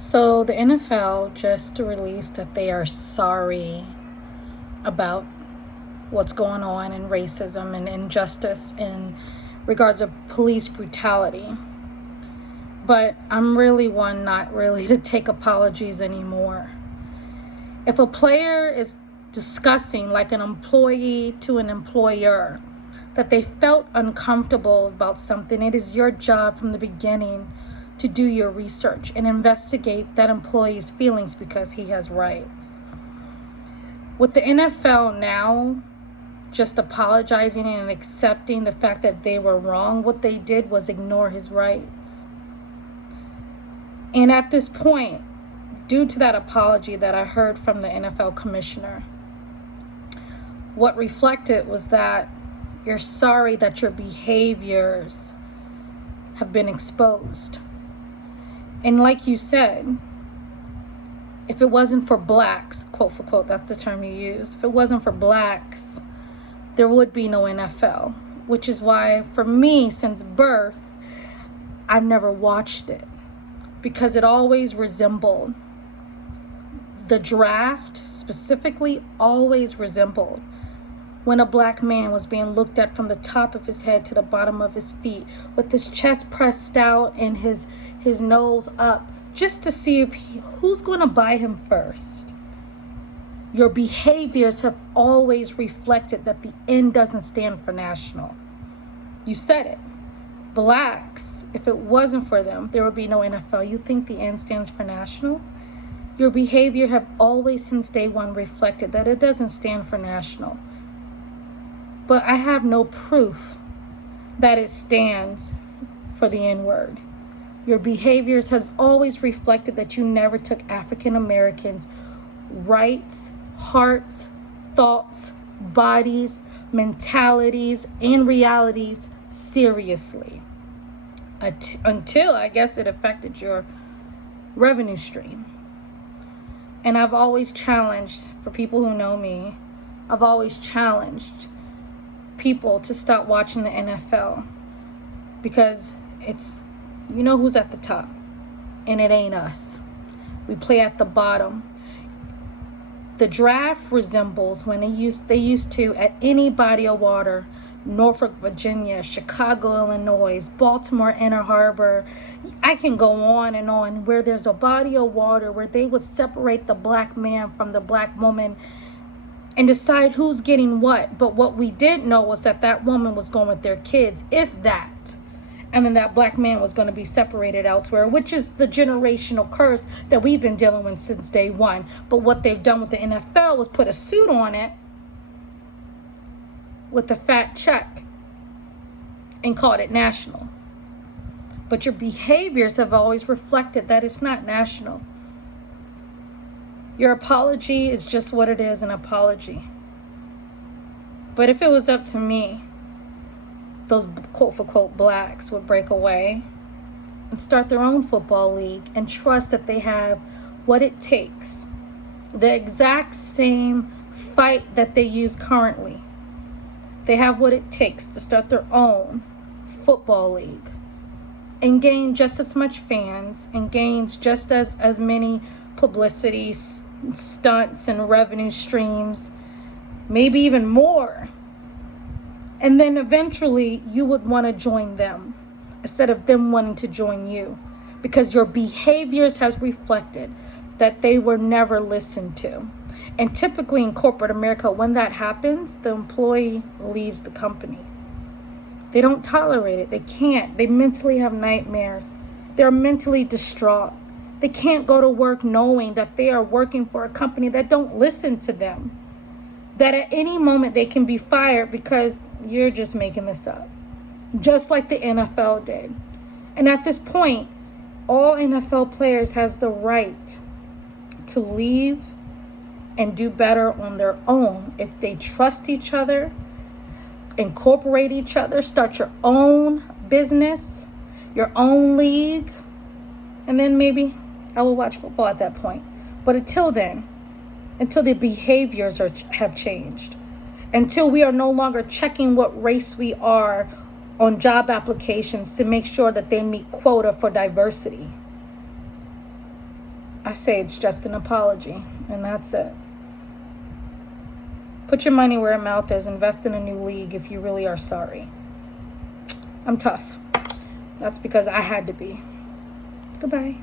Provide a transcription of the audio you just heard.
So the NFL just released that they are sorry about what's going on in racism and injustice in regards of police brutality. But I'm really one not really to take apologies anymore. If a player is discussing like an employee to an employer that they felt uncomfortable about something, it is your job from the beginning to do your research and investigate that employee's feelings because he has rights. With the NFL now just apologizing and accepting the fact that they were wrong, what they did was ignore his rights. And at this point, due to that apology that I heard from the NFL commissioner, what reflected was that you're sorry that your behaviors have been exposed. And like you said, if it wasn't for blacks, quote for quote, that's the term you use, if it wasn't for blacks, there would be no NFL, which is why for me, since birth, I've never watched it because it always resembled the draft, specifically always resembled when a black man was being looked at from the top of his head to the bottom of his feet with his chest pressed out and his nose up just to see if who's going to buy him first. Your behaviors have always reflected that the N doesn't stand for national. You said it. Blacks, if it wasn't for them, there would be no NFL. You think the N stands for national? Your behavior have always since day one reflected that it doesn't stand for national. But I have no proof that it stands for the N-word. Your behaviors has always reflected that you never took African Americans' rights, hearts, thoughts, bodies, mentalities, and realities seriously. Until I guess it affected your revenue stream. And I've always challenged, for people who know me, I've always challenged people to stop watching the NFL because it's, you know who's at the top, and it ain't us. We play at the bottom. The draft resembles when they used to at any body of water, Norfolk, Virginia, Chicago, Illinois, Baltimore, Inner Harbor. I can go on and on where there's a body of water where they would separate the black man from the black woman and decide who's getting what. But what we did know was that woman was going with their kids, if that. And then that black man was going to be separated elsewhere, which is the generational curse that we've been dealing with since day one. But what they've done with the NFL was put a suit on it with a fat check and called it national. But your behaviors have always reflected that it's not national. Your apology is just what it is, an apology. But if it was up to me, those quote for quote blacks would break away and start their own football league and trust that they have what it takes. The exact same fight that they use currently. They have what it takes to start their own football league and gain just as much fans and gains just as many publicity stunts and revenue streams, maybe even more. And then eventually you would want to join them instead of them wanting to join you because your behaviors has reflected that they were never listened to. And typically in corporate America, when that happens, the employee leaves the company. They don't tolerate it. They can't. They mentally have nightmares. They're mentally distraught. They can't go to work knowing that they are working for a company that don't listen to them. That at any moment they can be fired because you're just making this up. Just like the NFL did. And at this point, all NFL players has the right to leave and do better on their own if they trust each other, incorporate each other, start your own business, your own league, and then maybe I will watch football at that point. But until then, until the behaviors have changed, until we are no longer checking what race we are on job applications to make sure that they meet quota for diversity, I say it's just an apology, and that's it. Put your money where your mouth is. Invest in a new league if you really are sorry. I'm tough. That's because I had to be. Goodbye.